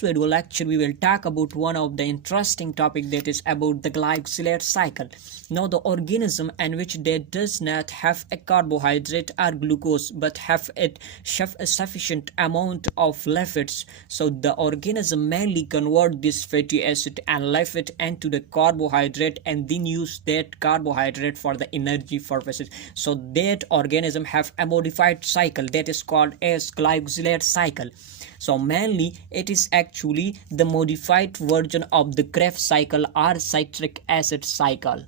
this video lecture we will talk about one of the interesting topic, that is about the Glyoxylate cycle. Now the organism in which they does not have a carbohydrate or glucose but have a sufficient amount of lipids. So the organism mainly convert this fatty acid and lipid into the carbohydrate and then use that carbohydrate for the energy purposes. So that organism have a modified cycle that is called as Glyoxylate cycle. So mainly it is actually the modified version of the kreb cycle or citric acid cycle.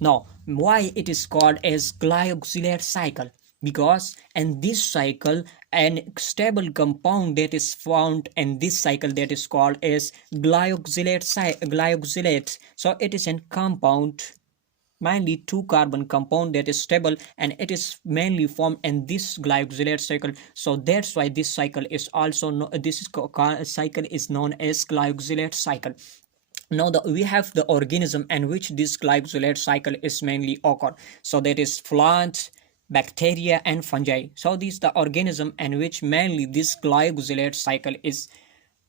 Now why it is called as Glyoxylate cycle? Because in this cycle an stable compound that is found in this cycle that is called as glyoxylate. So it is a compound, mainly 2-carbon compound that is stable, and it is mainly formed in this glyoxylate cycle. So that's why this cycle is also cycle is known as glyoxylate cycle. Now we have the organism in which this glyoxylate cycle is mainly occur. So that is plants, bacteria and fungi. So this is the organism in which mainly this glyoxylate cycle is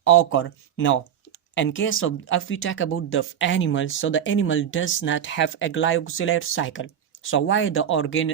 occur. Now in case of, if we talk about the animals, so the animal does not have a glyoxylate cycle. So why the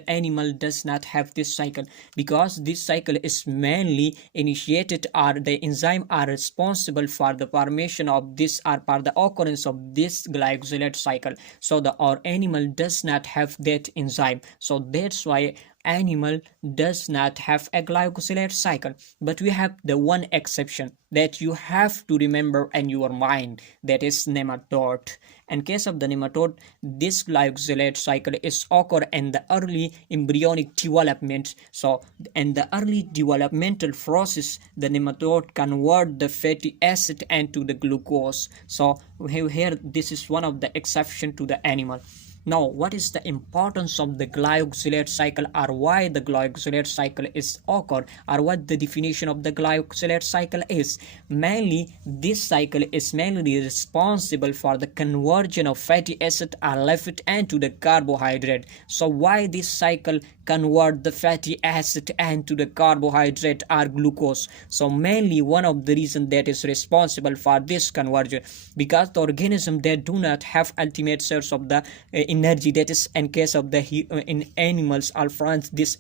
animal does not have this cycle? Because this cycle is mainly initiated, or the enzyme are responsible for the formation of this or for the occurrence of this glyoxylate cycle. So the animal does not have that enzyme. So that's why animal does not have a glyoxylate cycle. But we have the one exception that you have to remember in your mind, that is nematode. In case of the nematode, this glyoxylate cycle is occur in the early embryonic development. So in the early developmental process, the nematode convert the fatty acid into the glucose. So here this is one of the exception to the animal. Now what is the importance of the glyoxylate cycle, or why the glyoxylate cycle is occur, or what the definition of the glyoxylate cycle is? Mainly this cycle is mainly responsible for the conversion of fatty acid or lipid into the carbohydrate. So why this cycle convert the fatty acid into the carbohydrate or glucose? So mainly one of the reason that is responsible for this conversion, because the organism they do not have ultimate source of the energy, that is in case of the in animals or plants, this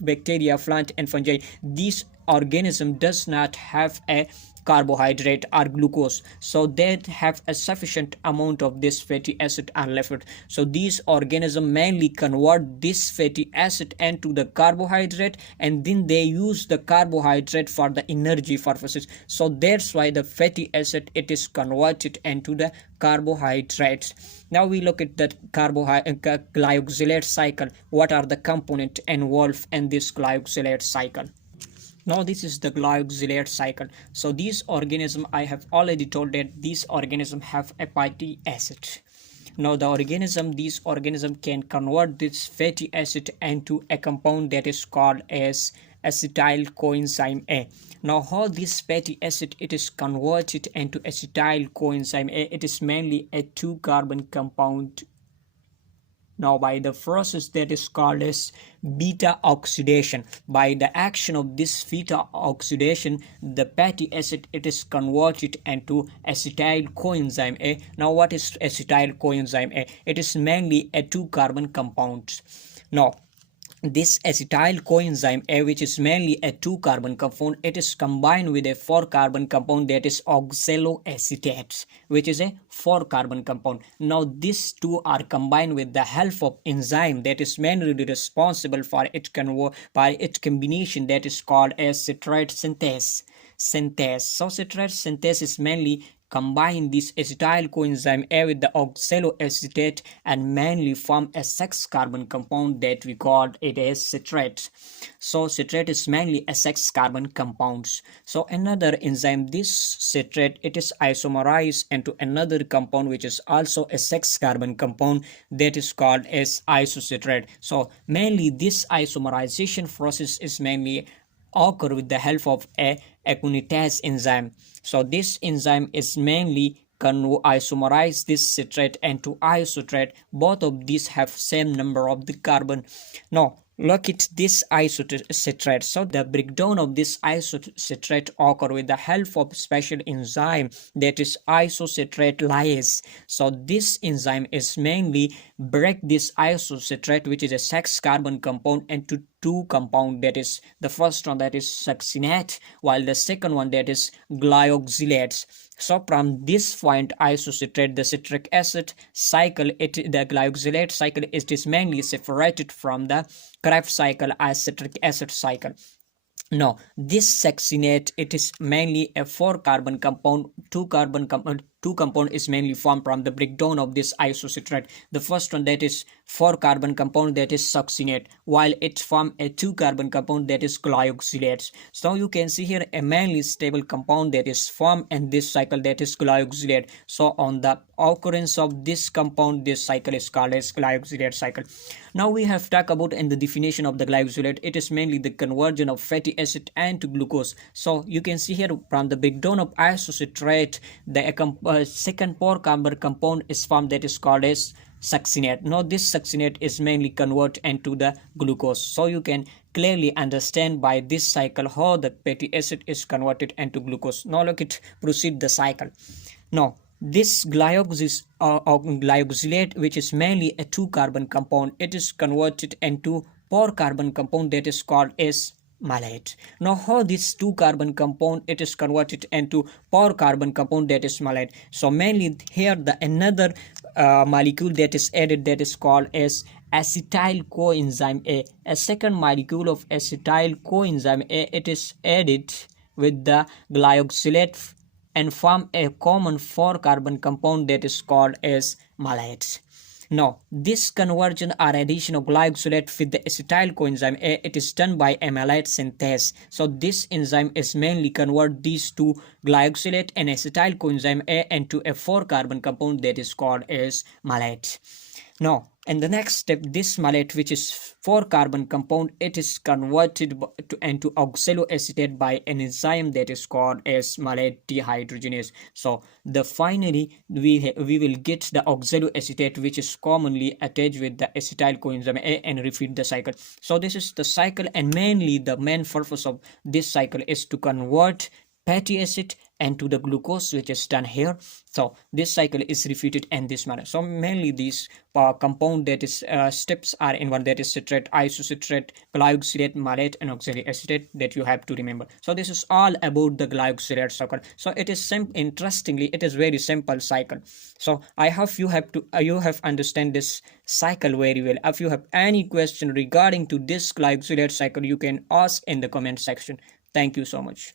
bacteria, plant and fungi, this organism does not have a carbohydrate or glucose, so they have a sufficient amount of this fatty acid or lipid. So these organisms mainly convert this fatty acid into the carbohydrate, and then they use the carbohydrate for the energy purposes. So that's why the fatty acid it is converted into the carbohydrates. Now we look at the glyoxylate cycle. What are the components involved in this glyoxylate cycle? Now this is the glyoxylate cycle. So these organisms, I have already told that these organisms have a fatty acid. Now these organisms can convert this fatty acid into a compound that is called as acetyl coenzyme A. Now how this fatty acid it is converted into acetyl coenzyme A? It is mainly a 2-carbon compound. Now by the process that is called as beta oxidation, by the action of this beta oxidation, the fatty acid it is converted into acetyl coenzyme A. Now what is acetyl coenzyme A? It is mainly a 2-carbon compound. Now this acetyl coenzyme A, which is mainly a 2-carbon compound, it is combined with a 4-carbon compound that is oxaloacetate, which is a 4-carbon compound. Now these two are combined with the help of enzyme that is mainly responsible for its combination that is called as citrate synthase. So citrate synthase is mainly combine this acetyl coenzyme A with the oxaloacetate and mainly form a 6-carbon compound that we called it as citrate. So citrate is mainly a 6-carbon compounds. So another enzyme, this citrate, it is isomerized into another compound which is also a 6-carbon compound that is called as isocitrate. So mainly this isomerization process is mainly occur with the help of a aconitase enzyme. So this enzyme is mainly isomerize this citrate into isocitrate. Both of these have same number of the carbon. Now look at this isocitrate. So the breakdown of this isocitrate occur with the help of special enzyme, that is isocitrate lyase. So this enzyme is mainly break this isocitrate, which is a 6 carbon compound, into two compound, that is the first one that is succinate, while the second one that is glyoxylates. So from this point isocitrate, the citric acid cycle, the glyoxylate cycle, it is mainly separated from the kreb cycle as citric acid cycle. Now this succinate, it is mainly a 4 carbon compound. Two compound is mainly formed from the breakdown of this isocitrate. The first one that is 4 carbon compound, that is succinate, while it form a 2 carbon compound, that is glyoxylates. So you can see here a mainly stable compound that is formed in this cycle, that is glyoxylate. So on the occurrence of this compound, this cycle is called as glyoxylate cycle. Now we have talked about in the definition of the glyoxylate, it is mainly the conversion of fatty acid and to glucose. So you can see here from the breakdown of isocitrate, the second 4 carbon compound is formed, that is called as succinate. Now this succinate is mainly converted into the glucose. So you can clearly understand by this cycle how the fatty acid is converted into glucose. Now look at proceed the cycle. Now this glyoxylate, which is mainly a 2 carbon compound, it is converted into 4 carbon compound, that is called as malate. Now how this 2 carbon compound, it is converted into 4 carbon compound, that is malate. So mainly here the another molecule that is added, that is called as acetyl coenzyme A second molecule of acetyl coenzyme A, it is added with the glyoxylate and form a common 4 carbon compound, that is called as malate. Now this conversion or addition of glyoxylate with the acetyl coenzyme A, it is done by a malate synthase. So this enzyme is mainly convert these two, glyoxylate and acetyl coenzyme A, into a 4 carbon compound, that is called as malate. Now in the next step, this malate, which is 4 carbon compound, it is converted into oxaloacetate by an enzyme that is called as malate dehydrogenase. So the finally we will get the oxaloacetate, which is commonly attached with the acetyl coenzyme A, and repeat the cycle. So this is the cycle, and mainly the main purpose of this cycle is to convert fatty acid and to the glucose, which is done here. So this cycle is repeated in this manner. So mainly these compound, that is steps are in one, that is citrate, isocitrate, glyoxylate, malate and oxaloacetate, that you have to remember. So this is all about the glyoxylate cycle. So it is interestingly, it is very simple cycle. So I hope you have understand this cycle very well. If you have any question regarding to this glyoxylate cycle, you can ask in the comment section. Thank you so much.